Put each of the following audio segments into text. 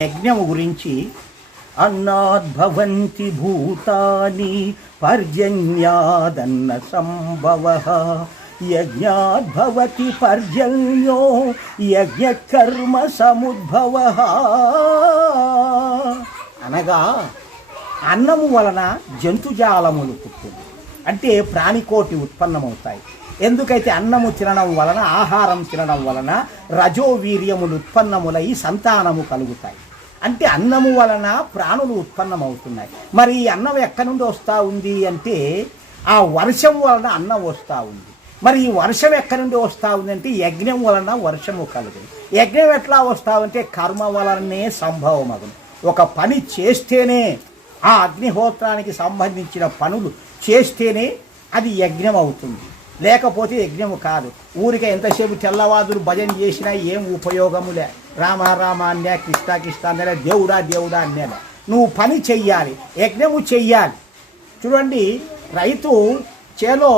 యజ్ఞము గురించి అన్నాద్భవంతి భూతాని పర్జన్యాదన్న సంభవః యజ్ఞాద్భవతి పర్జన్యో యజ్ఞకర్మ సముద్భవః. అనగా అన్నము వలన జంతుజాలములు పుట్టింది, అంటే ప్రాణికోటి ఉత్పన్నమవుతాయి. ఎందుకైతే అన్నము తినడం వలన, ఆహారం తినడం వలన రజోవీర్యములు ఉత్పన్నములై సంతానము కలుగుతాయి. అంటే అన్నము వలన ప్రాణులు ఉత్పన్నమవుతున్నాయి. మరి ఈ అన్నం ఎక్కడి నుండి వస్తూ ఉంది అంటే ఆ వర్షం వలన అన్నం వస్తూ ఉంది. మరి ఈ వర్షం ఎక్కడి నుండి వస్తూ ఉంది అంటే యజ్ఞం వలన వర్షము కలుగుతుంది. యజ్ఞం ఎట్లా వస్తూ ఉంటే కర్మ వలనే సంభవమగును. ఒక పని చేస్తేనే, ఆ అగ్నిహోత్రానికి సంబంధించిన పనులు చేస్తేనే అది యజ్ఞం అవుతుంది, లేకపోతే యజ్ఞము కాదు. ఊరికే ఎంతసేపు తెల్లవాదులు భజన చేసినా ఏం ఉపయోగములే. రామ రామ అన్యా, కృష్ణ కృష్ణ అనే, దేవుడా దేవుడా అన్నే. నువ్వు పని చెయ్యాలి, యజ్ఞము చెయ్యాలి. చూడండి, రైతు చేలో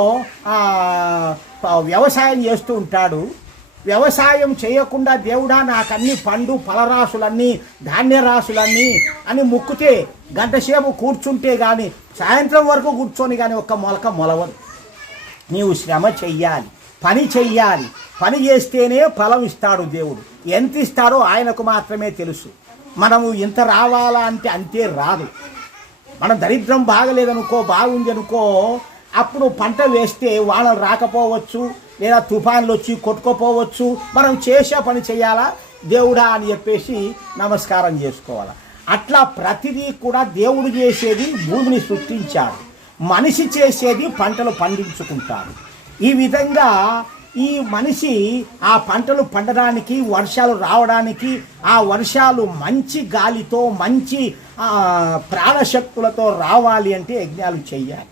వ్యవసాయం చేస్తూ ఉంటాడు. వ్యవసాయం చేయకుండా దేవుడా నాకన్నీ పండు ఫలరాశులన్నీ ధాన్యరాశులన్నీ అని మొక్కుతే గంటసేపు కూర్చుంటే కానీ, సాయంత్రం వరకు కూర్చొని కానీ ఒక్క మొలక మొలవదు. నీవు శ్రమ చెయ్యాలి, పని చెయ్యాలి. పని చేస్తేనే ఫలం ఇస్తాడు దేవుడు. ఎంత ఇస్తాడో ఆయనకు మాత్రమే తెలుసు. మనము ఇంత రావాలా అంటే అంతే రాదు. మనం దరిద్రం బాగలేదనుకో, బాగుంది అనుకో, అప్పుడు పంట వేస్తే వానలు రాకపోవచ్చు, లేదా తుఫాన్లు వచ్చి కొట్టుకోపోవచ్చు. మనం చేసే పని చేయాలా, దేవుడా అని చెప్పేసి నమస్కారం చేసుకోవాలా. అట్లా ప్రతిదీ కూడా దేవుడు చేసేది భూమిని సృష్టించాడు, మనిషి చేసేది పంటలు పండించుకుంటాడు. ఈ విధంగా ఈ మనిషి ఆ పంటలు పండడానికి, వర్షాలు రావడానికి, ఆ వర్షాలు మంచి గాలితో, మంచి ప్రాణశక్తులతో రావాలి అంటే యజ్ఞాలు చెయ్యాలి.